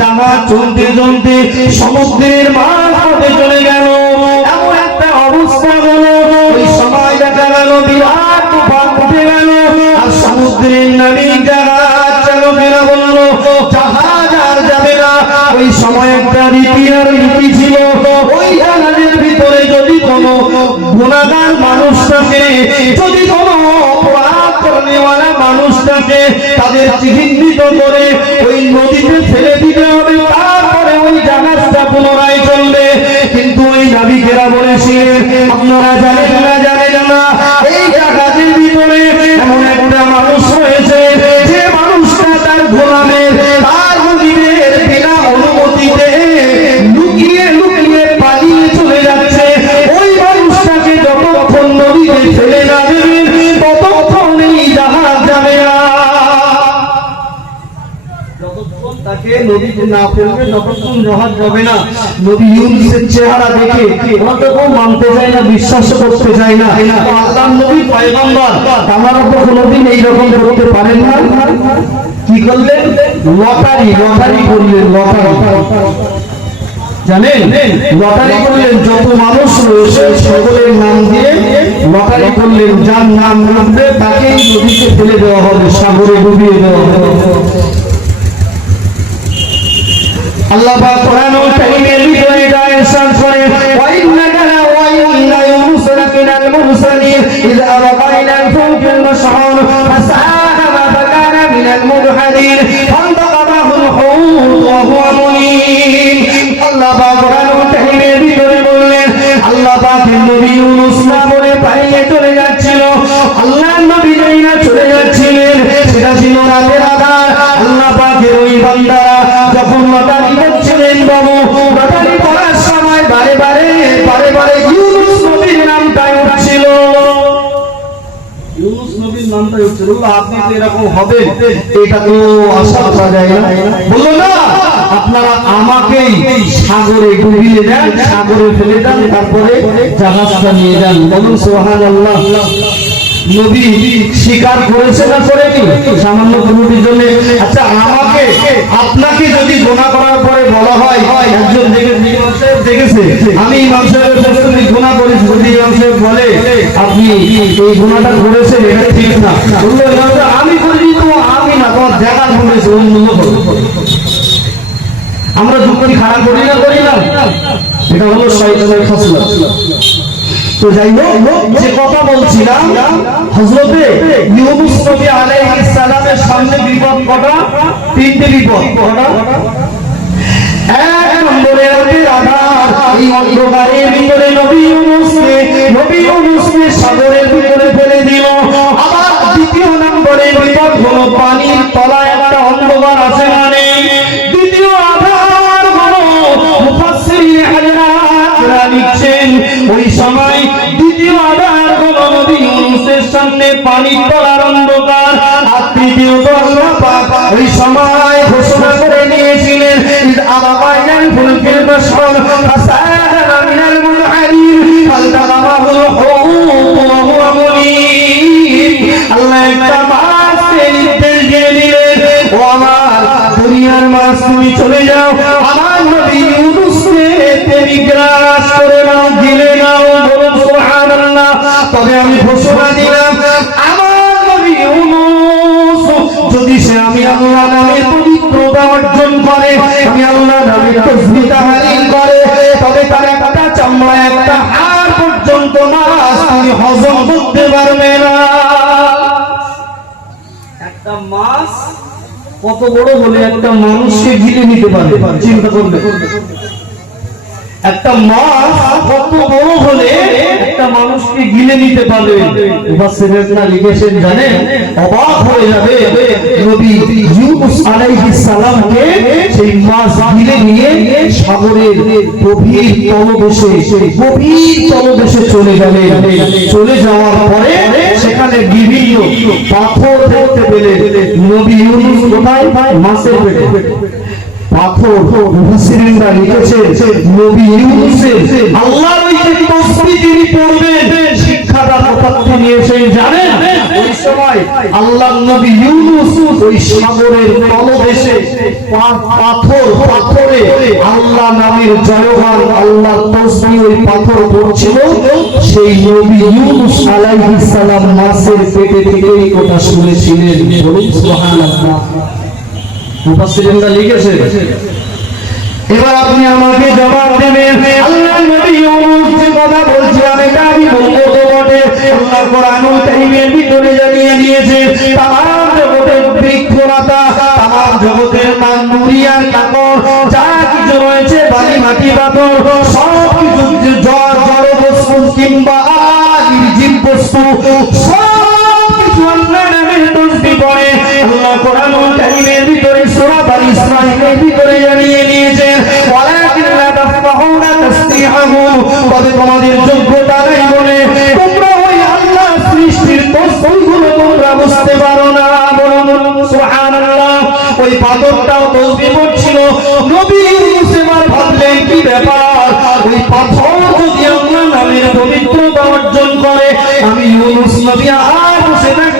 জাহাজ চলতে চলতে সমুদ্রের মাঝখানে চলে গেল। এমন একটা অবস্থা হলো, ওই সময় দেখা গেল বিরাট তুফান উঠে গেল। আর সমুদ্রের নাবিক জাহাজ চালকেরা বলল জাহাজ আর যাবে না। ওই সময় একটা রীতি ছিল, ওই জাহাজের ভিতরে যদি কোনো গুনাহগার মানুষ থাকে, যদি কোনো অপরাধ করেওয়ালা মানুষ থাকে, তাদের চিহ্নিত করে ওই নদীতে ফেলে দিতে হবে, তারপরে ওই জাহাজটা পুনরায় চলবে। কিন্তু ওই নাবিকেরা বলেছিলেন আপনারা জানেন না এই জাহাজের ভিতরে এমন একটা মানুষ রয়েছে, যে মানুষটা তার গোলামের তার মুজিবের বিনা অনুমতিতে লুকিয়ে লুকিয়ে পালিয়ে চলে যাচ্ছে। ওই মানুষটাকে যতক্ষণ নদীতে ফেলে না দেবেন ততক্ষণ এই জাহাজ যাবে না। যতক্ষণ তাকে নদীতে না ফেলবে ততক্ষণ জাহাজ যাবে না। নবী ইউনূসের চেহারা দেখে ওরা তো কেউ মানতে চায় না, বিশ্বাস করতে চায় না। আল্লাহর নবী পয়গম্বর, আমরা তো কোনোদিন এইরকম করতে পারেন না। কি করলেন? লটারি করলেন। জানেন, লটারি করলেন, যত মানুষ রয়েছে সকলের নাম দিয়ে লটারি করলেন, যার নাম উঠবে তাকেই নদীতে ফেলে দেওয়া হবে, সাগরে ডুবিয়ে দেওয়া হবে। আল্লাহ পাক কোরআনুল কারীমের ভিতরে ইরশাদ করেন ওয়া ইন্নাকা লা ওয়া ইন্না ইউনুসা মিনাল মুরসালিন ইয আরাকাইনা আল-ফুলকাল মাশহুন ফাসাহামা ফাকানা মিনাল মুদহাদিন ফান্তাকামাহুল হুত ওয়া হুয়া মুলিম। আল্লাহ পাক কোরআনুল কারীমের ভিতরে বললেন আল্লাহ পাকের নবী ইউনূস না বলে পালিয়ে চলে যাচ্ছিল। আল্লাহর নবী যাইনা চলে যাচ্ছিলেন, সেটা ছিল রাতের আধার। আল্লাহ পাকের ওই বান্দারা যখন লটারি করছিলেন, বাবু লটারি করার সময় বারে বারে ইউনূস নবীর নামটাই উঠছিল। ইউনূস নবীর নামটাই উঠছিল। আপনি তো এরকম হবে এটা তো আশা করা যায় না। বললো না আপনারা আমাকেই সাগরে ডুবিয়ে দেন, সাগরে ফেলে দেন, তারপরে জাহাজটা নিয়ে যান। বলুন সুবহানাল্লাহ। নবী স্বীকার করেছে না করেনি সামান্য ত্রুটির জন্য? আচ্ছা আমাকে আপনাকে যদি গুনাহ করার পরে বলা হয় একজন দেখেছে আমি ইমাম সাহেবের প্রস্তুতি গুনাহ করেছি, যদি ইমাম সাহেব বলে আপনি এই গুনাহটা করেছেন এটা ঠিক না, বললো আমি করিনি তো আমি না, তোমার দেখার বলেছে অন্য লোক। আমরা যুক্তি খারাপ করি না, এটা হলো শয়তানের খাসলত। তো যাই হোক, যে কথা বলছিলাম, হযরতে ইউনূস নবী আলাইহিস সালামের সামনে বিপদ কটা? তিনটে বিপদ। কটা? এক নম্বরে রাতের আধার, এই অন্ধকারের ভিতরে নবী ইউনূসকে সাগরের ভিতরে ফেলে দিল। আবার দ্বিতীয় নম্বরে বিপদ হলো পানির তলায় একটা অন্ধকার আছে, মানে দ্বিতীয় আধার হলো মুফাসসিরিন হাজরাতরা লিখছেন ওই সময় দ্বিতীয় আধার হলো নবী ইউনূসের সামনে পানির তলার অন্ধকার। আর তৃতীয়ত আল্লাহ পাক ওই সময় ঘোষণা করে নিয়েছিলেন ইয আরাকাইনাল ফুলকাল মাশহুন ফাসাহামা মিনাল মুদহাদিন ফালতাকামাহুল হুত ওয়া হুয়া মুলিম। আল্লাহ একটা মাছকে নির্দেশ দিয়ে দিলেন, ও আমার দুনিয়ার মাছ তুমি চলে যাও, আমার নবী ইউনূসকে তুমি গ্রাস করে নাও, গিলে নাও। বলুন সুবহানাল্লাহ। তবে আমি ঘোষণা দিলাম আমার নবী ইউনূস যদি সে আমি আল্লাহ নামের পবিত্রতা অর্জন করে, আমি আল্লাহ নামের তাসবিহ তাহলিল করে, তবে তার একটা চামড়া একটা হাড় পর্যন্ত মাছ তুমি হজম করতে পারবে না। একটা মাছ কত বড় হলে একটা মানুষকে গিলে নিতে পারবে, চিন্তা করবে। একটা মাছ কত বড় হলে একটা মানুষকে গিলে নিতে পারবে। মুফাসসিররা লিখেছেন জানেন, অবাক হয়ে যাবে নবী ইউনূস আলাইহিস সালামকে সেই মাছ গিলে নিয়ে সাগরের গভীর তলদেশে চলে গেলেন। চলে যাওয়ার পরে সেখানে বিভিন্ন পাথর দেখতে পেলেন। নবী ইউনূস কোথায়? মাছের পেটে। পাথর মুফাসসিররা লিখেছেন নবী ইউনূসের আল্লাহর ওই যে তাসবিহ তিনি পড়বেন শিক্ষাটা কোথা থেকে নিয়েছেন জানেন? ওই সময় আল্লাহর নবী ইউনূস ওই সাগরের তলদেশে পাথরে আল্লাহ নামের জয়গান আল্লাহর তাসবিহ ওই পাথর পড়ছিল, সেই নবী ইউনূস আলাইহিস সালাম মাছের পেটে থেকেই কথা শুনেছিলেন। বলুন সুবহানাল্লাহ। মুফাসসিরিনরা লিখেছে। এবার আপনি আমাকে জবাব দেবেন, আল্লাহর নবী ইউনূস যে কথা বলছিলেন এটা আমি বলবো তো বটে, আল্লাহ কোরআনুল কারীমের ভিতরে জানিয়ে দিয়েছে তামাম জগতের বৃক্ষলতা, তামাম জগতের নুরিয়ার কাকর যা কিছু রয়েছে বালি মাটি পাথর সব কিছু জড় বস্তু কিংবা নির্জীব বস্তু সব কিছু আল্লাহর নামের তাসবিহ পড়ে। আল্লাহ কোরআনুল কারীমের ভিতরে সূরা বানি ইসরাঈলের ভিতরে জানিয়ে দিয়েছেন ওয়ালাকিন লা তাফকাহুনা তাসবিহাহুম, তবে তোমাদের যোগ্যতা নেই বলে তোমরা ওই আল্লাহ সৃষ্টির তাসবিহগুলো তোমরা বুঝতে পারো না। বলুন সুবহানাল্লাহ। ওই পাথরটাও তাসবিহ পড়ছিল। নবী ইউনূস এবার ভাবলেন কি ব্যাপার, ওই পাথর যদি আল্লাহর নামের পবিত্রতা অর্জন করে আমি ইউনূস নবী আর বসে থাকি